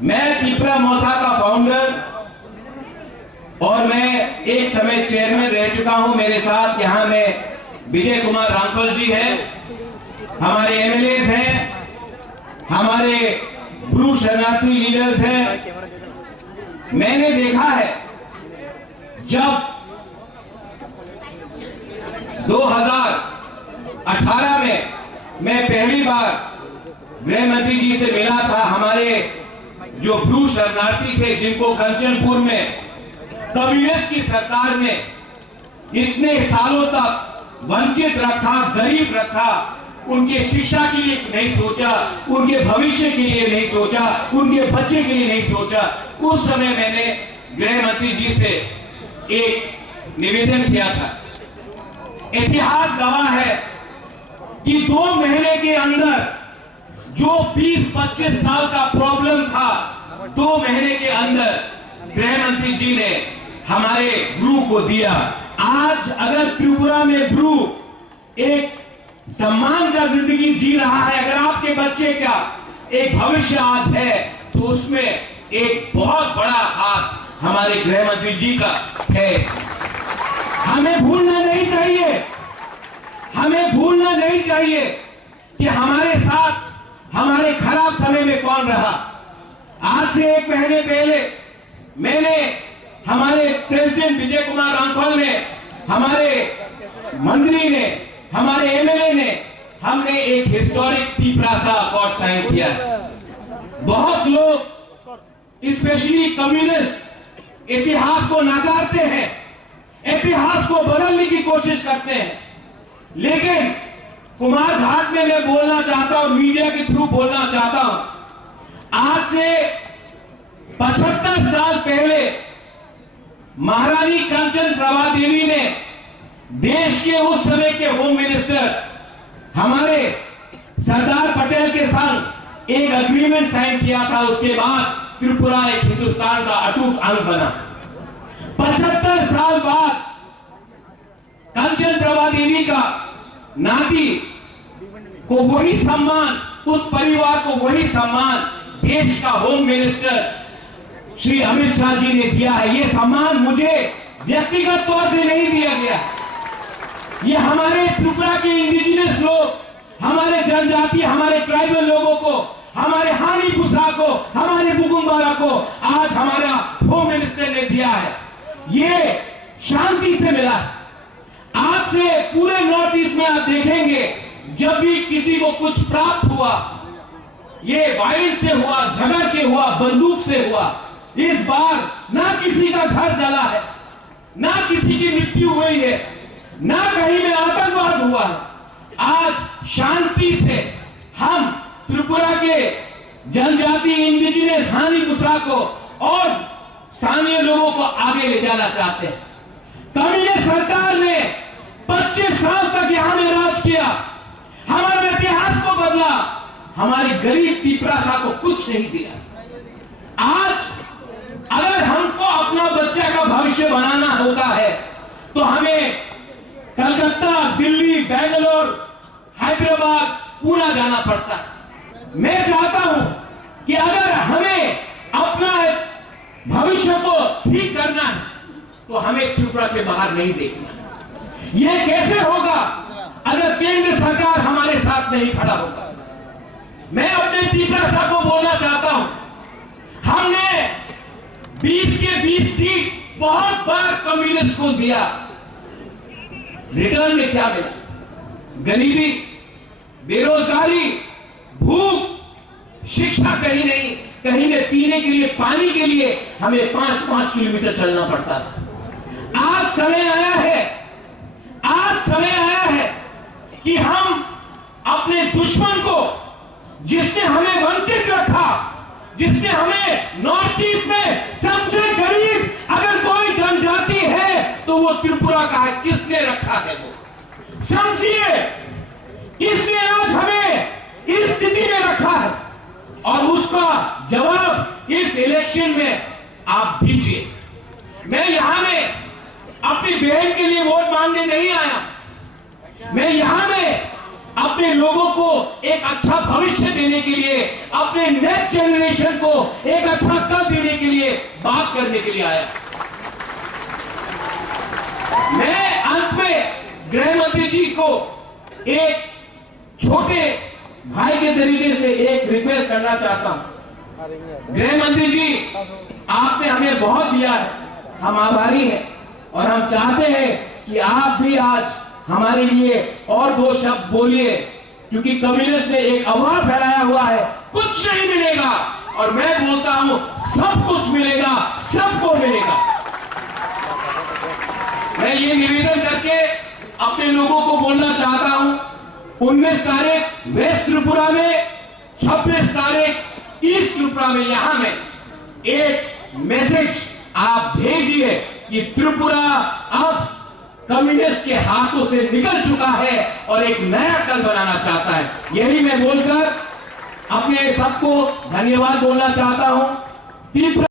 मैं त्रिपुरा मोथा का फाउंडर और मैं एक समय चेयरमैन रह चुका हूं। मेरे साथ यहां में विजय कुमार रामफल जी हैं, हमारे एमएलए हैं, हमारे ब्रू शरणार्थी लीडर्स हैं। मैंने देखा है जब 2018 में मैं पहली बार गृह मंत्री जी से मिला था, हमारे जो ब्रू शरणार्थी थे जिनको कंचनपुर में कम्युनिस्ट की सरकार ने इतने सालों तक वंचित रखा, गरीब रखा, उनके शिक्षा के लिए नहीं सोचा, उनके भविष्य के लिए नहीं सोचा, उनके बच्चे के लिए नहीं सोचा। उस समय मैंने गृह मंत्री जी से एक निवेदन किया था। इतिहास गवाह है कि 2 महीने के अंदर जो 20-25 साल का प्रॉब्लम था, 2 महीने के अंदर गृह मंत्री जी ने हमारे ब्रू को दिया। आज अगर त्रिपुरा में ब्रू एक सम्मान का जिंदगी जी रहा है, अगर आपके बच्चे का एक भविष्य आज है, तो उसमें एक बहुत बड़ा हाथ हमारे गृह मंत्री जी का है। हमें भूलना नहीं चाहिए, हमें भूलना नहीं चाहिए कि हमारे साथ हमारे खराब समय में कौन रहा। आज से 1 महीने पहले मैंने, हमारे प्रेसिडेंट विजय कुमार रामफल ने, हमारे मंत्री ने, हमारे एमएलए ने, हमने एक हिस्टोरिक त्रिपुरा अकॉर्ड साइन किया है। बहुत लोग स्पेशली कम्युनिस्ट इतिहास को नकारते हैं, इतिहास को बदलने की कोशिश करते हैं, लेकिन कुमार घाट में मैं बोलना चाहता हूं, मीडिया के थ्रू बोलना चाहता हूं। आज से 75 साल पहले महारानी कंचन प्रभा देवी ने देश के उस समय के होम मिनिस्टर हमारे सरदार पटेल के साथ एक एग्रीमेंट साइन किया था। उसके बाद त्रिपुरा एक हिंदुस्तान का अटूट अंग बना। 75 साल बाद कंचन प्रभा देवी का नाती को वही सम्मान, उस परिवार को वही सम्मान देश का होम मिनिस्टर श्री अमित शाह जी ने दिया है। ये सम्मान मुझे व्यक्तिगत तौर से नहीं दिया गया, ये हमारे त्रिपुरा के इंडिजिनस लोग, हमारे जनजाति, हमारे ट्राइबल लोगों को, हमारे हानी पुसा को, हमारे बुकुम्बारा को आज हमारा होम मिनिस्टर ने दिया है। ये शांति से मिला है। आज से पूरे नॉर्थ ईस्ट में आप देखेंगे, जब भी किसी को कुछ प्राप्त हुआ, ये वायलेंस से हुआ, झगड़ के हुआ, बंदूक से हुआ। इस बार ना किसी का घर जला है, ना किसी की मृत्यु हुई है, ना कहीं में आतंकवाद हुआ है। आज शांति से हम त्रिपुरा के जनजाति, इंडिजिनस, हानी पुसा को और स्थानीय लोगों को आगे ले जाना चाहते हैं। कम्युनिस्ट सरकार ने 25 साल तक यहां में राज किया, हमारा इतिहास को बदला, हमारी गरीब त्रिपुरा को कुछ नहीं दिया। आज अगर हमको अपना बच्चा का भविष्य बनाना होता है तो हमें कलकत्ता, दिल्ली, बेंगलोर, हैदराबाद, पुणे जाना पड़ता है। मैं चाहता हूं कि अगर हमें अपना भविष्य को ठीक करना है तो हमें त्रिपुरा के बाहर नहीं देखना। यह कैसे होगा अगर केंद्र सरकार हमारे साथ नहीं खड़ा होगा। मैं अपने त्रिपुरा को बोलना चाहता हूं, हमने 20 के 20 सीट बहुत बार कम्युनिस्ट को दिया, रिटर्न में क्या मिला? गरीबी, बेरोजगारी, भूख, शिक्षा कहीं नहीं, कहीं में पीने के लिए, पानी के लिए हमें 5-5 किलोमीटर चलना पड़ता था। आज समय आया है, आज समय आया है कि हम अपने दुश्मन को, जिसने हमें वंचित रखा, जिसने हमें नॉर्थ ईस्ट में सबसे गरीब अगर कोई जनजाति है तो वो त्रिपुरा का है। किसने रखा है वो समझिए, किसने आज हमें इस स्थिति में रखा है, और उसका जवाब इस इलेक्शन में आप दीजिए। मैं यहां में अपनी बहन के लिए वोट मांगने नहीं आया, मैं यहां में अपने लोगों को एक अच्छा भविष्य देने के लिए, अपने नेक्स्ट जनरेशन को एक अच्छा कल देने के लिए बात करने के लिए आया। मैं अंत में गृह मंत्री जी को एक छोटे भाई के तरीके से एक रिक्वेस्ट करना चाहता हूं। गृह मंत्री जी, आपने हमें बहुत दिया है, हम आभारी हैं और हम चाहते हैं कि आप भी आज हमारे लिए और दो शब्द बोलिए, क्योंकि कम्युनिस्ट ने एक अफवाह फैलाया हुआ है कुछ नहीं मिलेगा, और मैं बोलता हूं सब कुछ मिलेगा, सबको मिलेगा। मैं ये निवेदन करके अपने लोगों को बोलना चाहता हूं, 19 तारीख वेस्ट त्रिपुरा में, 26 तारीख ईस्ट त्रिपुरा में, यहां में एक मैसेज आप भेजिए कि त्रिपुरा अब कम्युनिस्ट के हाथों से निकल चुका है और एक नया कल बनाना चाहता है। यही मैं बोलकर अपने सबको धन्यवाद बोलना चाहता हूं।